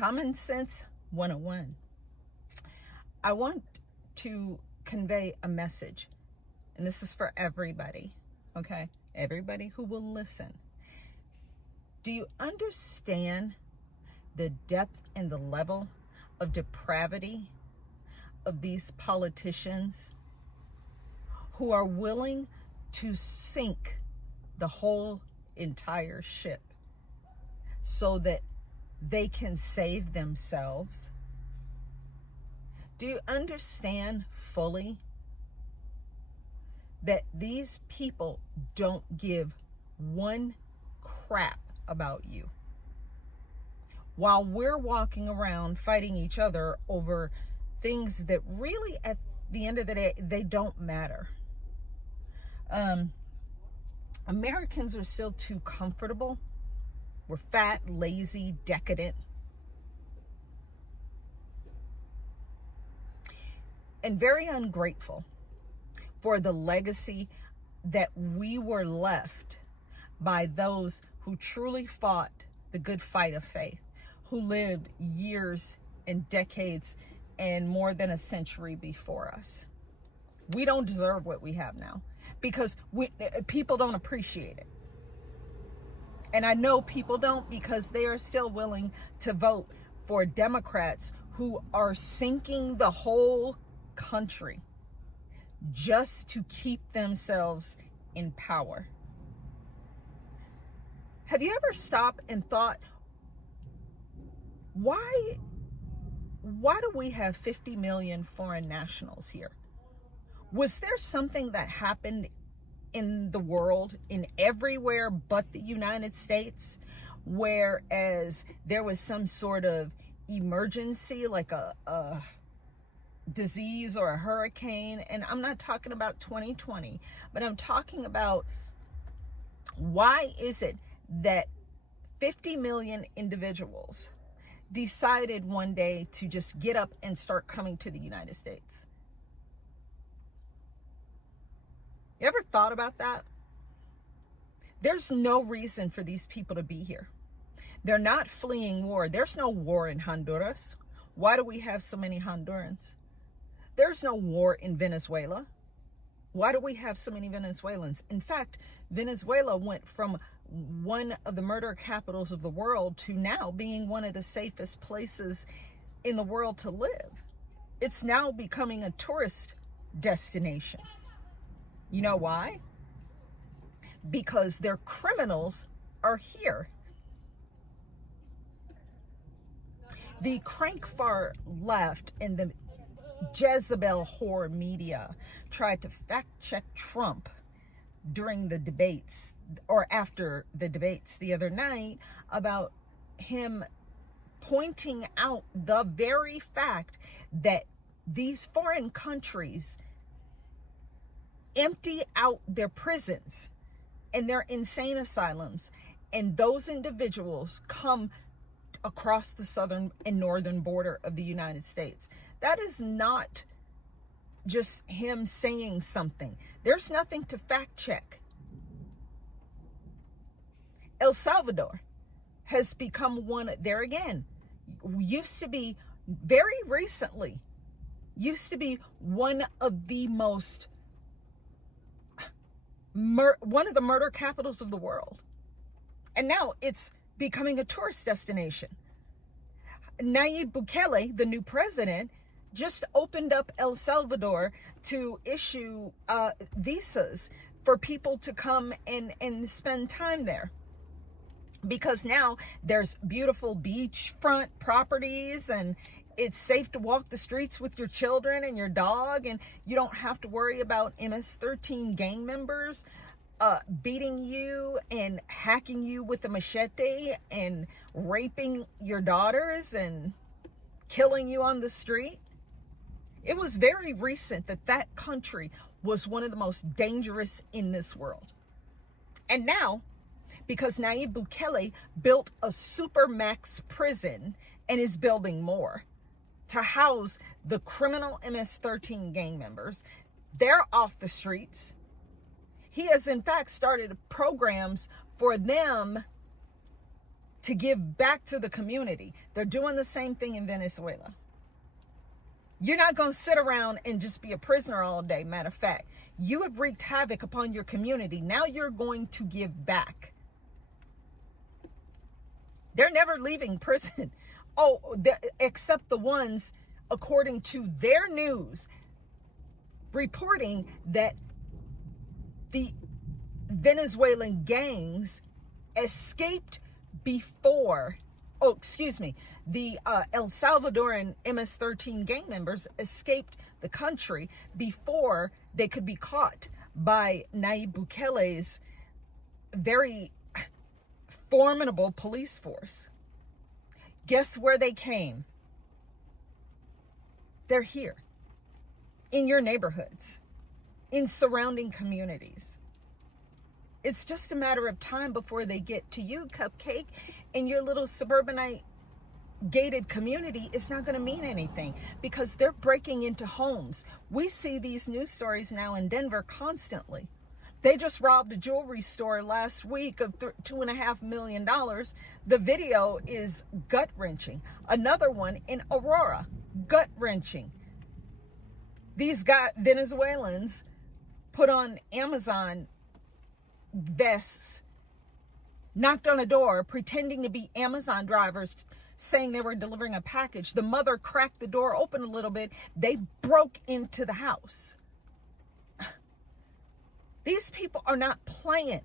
Common Sense 101. I want to convey a message, and this is for everybody, okay? Everybody who will listen. Do you understand the depth and the level of depravity of these politicians who are willing to sink the whole entire ship so that they can save themselves? Do you understand fully that these people don't give one crap about you? While we're walking around fighting each other over things that really, at the end of the day, they don't matter. Americans are still too comfortable. We're fat, lazy, decadent. And very ungrateful for the legacy that we were left by those who truly fought the good fight of faith, who lived years and decades and more than a century before us. We don't deserve what we have now because people don't appreciate it. And I know people don't, because they are still willing to vote for Democrats who are sinking the whole country just to keep themselves in power. Have you ever stopped and thought, why do we have 50 million foreign nationals here? Was there something that happened in the world, in everywhere but the United States, whereas there was some sort of emergency, like a disease or a hurricane? And I'm not talking about 2020, but I'm talking about, why is it that 50 million individuals decided one day to just get up and start coming to the United States? You ever thought about that? There's no reason for these people to be here. They're not fleeing war. There's no war in Honduras. Why do we have so many Hondurans? There's no war in Venezuela. Why do we have so many Venezuelans? In fact, Venezuela went from one of the murder capitals of the world to now being one of the safest places in the world to live. It's now becoming a tourist destination. You know why? Because their criminals are here. The crank far left and the Jezebel whore media tried to fact check Trump during the debates, or after the debates the other night, about him pointing out the very fact that these foreign countries empty out their prisons and their insane asylums, and those individuals come across the southern and northern border of the United States. That is not just him saying something. There's nothing to fact check. El Salvador has become one, there again, used to be, very recently, used to be one of the most one of the murder capitals of the world. And now it's becoming a tourist destination. Nayib Bukele, the new president, just opened up El Salvador to issue visas for people to come and spend time there. Because now there's beautiful beachfront properties, and it's safe to walk the streets with your children and your dog, and you don't have to worry about MS-13 gang members beating you and hacking you with a machete and raping your daughters and killing you on the street. It was very recent that that country was one of the most dangerous in this world. And now, because Nayib Bukele built a supermax prison and is building more to house the criminal MS-13 gang members, they're off the streets. He has in fact started programs for them to give back to the community. They're doing the same thing in Venezuela. You're not going to sit around and just be a prisoner all day. Matter of fact, you have wreaked havoc upon your community. Now you're going to give back. They're never leaving prison. Except the ones, according to their news, reporting that the Venezuelan gangs escaped before, the El Salvadoran MS-13 gang members escaped the country before they could be caught by Nayib Bukele's very formidable police force. Guess where they came? They're here, in your neighborhoods, in surrounding communities. It's just a matter of time before they get to you, Cupcake, and your little suburbanite gated community is not going to mean anything because they're breaking into homes. We see these news stories now in Denver constantly. They just robbed a jewelry store last week of $2.5 million. The video is gut-wrenching. Another one in Aurora, gut-wrenching. These Venezuelans put on Amazon vests, knocked on a door, pretending to be Amazon drivers, saying they were delivering a package. The mother cracked the door open a little bit. They broke into the house. These people are not playing.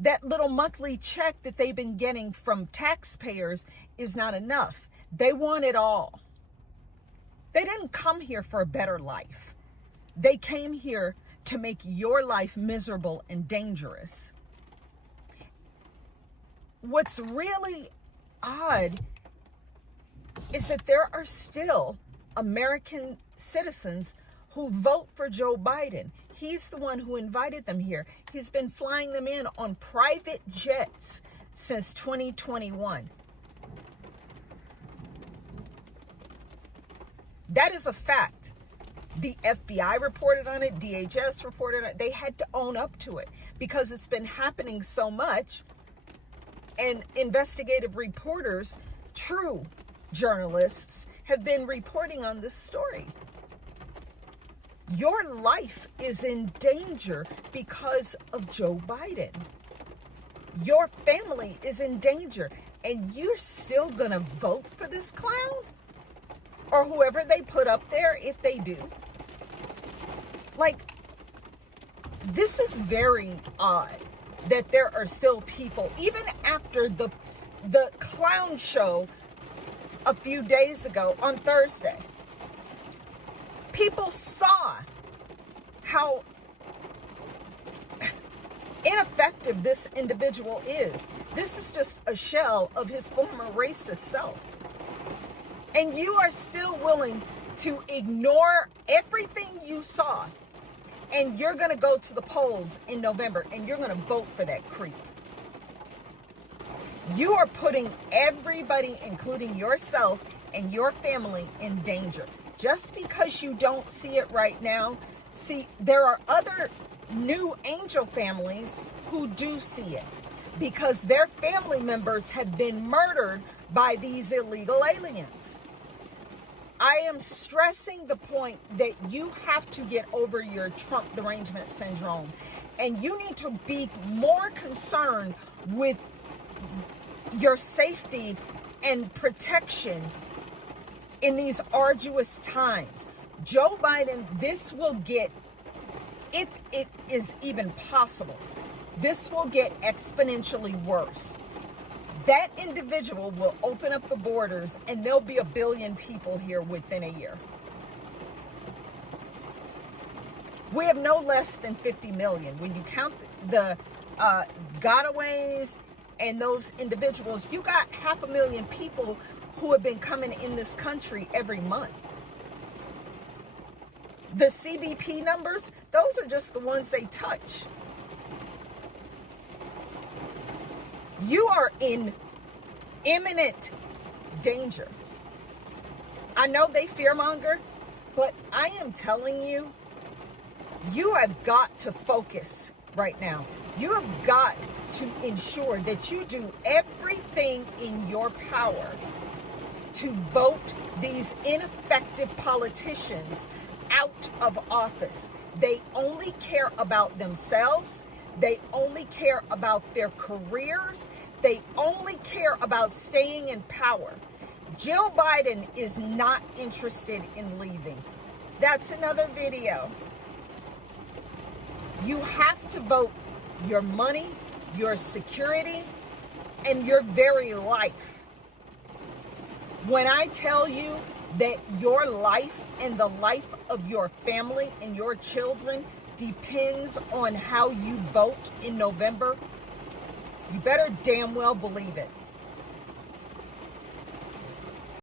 That little monthly check that they've been getting from taxpayers is not enough. They want it all. They didn't come here for a better life. They came here to make your life miserable and dangerous. What's really odd is that there are still American citizens who vote for Joe Biden. He's the one who invited them here. He's been flying them in on private jets since 2021. That is a fact. The FBI reported on it. DHS reported on it. They had to own up to it because it's been happening so much. And investigative reporters, true journalists, have been reporting on this story. Your life is in danger because of Joe Biden. Your family is in danger, and you're still going to vote for this clown? Or whoever they put up there, if they do? Like, this is very odd that there are still people, even after the clown show a few days ago on Thursday. People saw how ineffective this individual is. This is just a shell of his former racist self. And you are still willing to ignore everything you saw. And you're going to go to the polls in November and you're going to vote for that creep. You are putting everybody, including yourself and your family, in danger. Just because you don't see it right now, see, there are other new angel families who do see it because their family members have been murdered by these illegal aliens. I am stressing the point that you have to get over your Trump derangement syndrome, and you need to be more concerned with your safety and protection in these arduous times. Joe Biden, this will get, if it is even possible, this will get exponentially worse. That individual will open up the borders and there'll be 1 billion people here within a year. We have no less than 50 million. When you count the gotaways and those individuals, you got 500,000 people who have been coming in this country every month. The CBP numbers, those are just the ones they touch. You are in imminent danger. I know they fearmonger, but I am telling you, you have got to focus right now. You have got to ensure that you do everything in your power to vote these ineffective politicians out of office. They only care about themselves. They only care about their careers. They only care about staying in power. Jill Biden is not interested in leaving. That's another video. You have to vote your money, your security, and your very life. When I tell you that your life and the life of your family and your children depends on how you vote in November, you better damn well believe it.